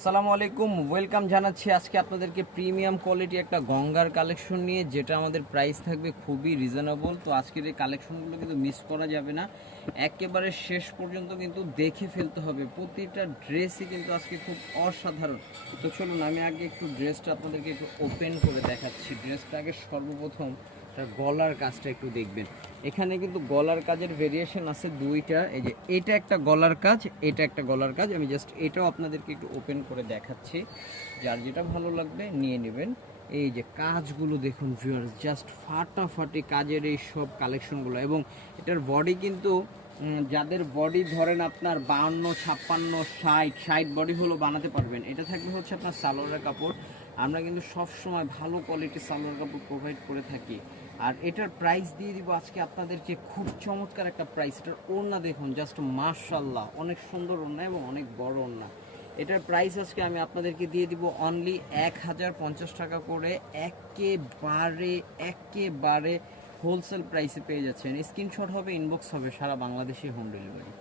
আসসালামু আলাইকুম, ওয়েলকাম জানাচ্ছি আজকে আপনাদেরকে প্রিমিয়াম কোয়ালিটি একটা গঙ্গার কালেকশন নিয়ে, যেটা আমাদের প্রাইস থাকবে খুবই রিজনেবল। তো আজকের এই কালেকশনগুলো কিন্তু মিস করা যাবে না, একেবারে শেষ পর্যন্ত কিন্তু দেখে ফেলতে হবে। প্রতিটা ড্রেসই কিন্তু আজকে খুব অসাধারণ। তো চলুন আমি আগে একটু ড্রেসটা আপনাদেরকে একটু ওপেন করে দেখাচ্ছি। ড্রেসটা আগে সর্বপ্রথম গলার কাজটা একটু দেখবেন। এখানে কিন্তু গলার কাজের ভেরিয়েশন আছে দুইটা। এই যে এটা একটা গলার কাজ, এটা একটা গলার কাজ। আমি জাস্ট এটাও আপনাদেরকে একটু ওপেন করে দেখাচ্ছি, যার যেটা ভালো লাগবে নিয়ে নেবেন। এই যে কাজগুলো দেখুন ভিউয়ার্স, জাস্ট ফাটাফাটি কাজের এই সব কালেকশনগুলো। এবং এটার বডি কিন্তু যাদের বডি ধরেন আপনার 52, 56, 60 বডি হলো বানাতে পারবেন। এটা থাকবে হচ্ছে আপনার সালোয়ারের কাপড়। আমরা কিন্তু সব সময় ভালো কোয়ালিটির সালোয়ার কাপড় প্রোভাইড করে থাকি। আর এটার প্রাইস দিয়ে দিব আজকে আপনাদেরকে খুব চমৎকার একটা প্রাইস। এটার ওড়না দেখুন, জাস্ট মাশাআল্লাহ, অনেক সুন্দর ওড়না এবং অনেক বড় ওড়না। এটার প্রাইস আজকে আমি আপনাদেরকে দিয়ে দিব অনলি 1050 টাকা করে। একেবারে একেবারে হোলসেল প্রাইসে পেয়ে যাচ্ছেন। স্ক্রিনশট হবে, ইনবক্স হবে, সারা বাংলাদেশে হোম ডেলিভারি।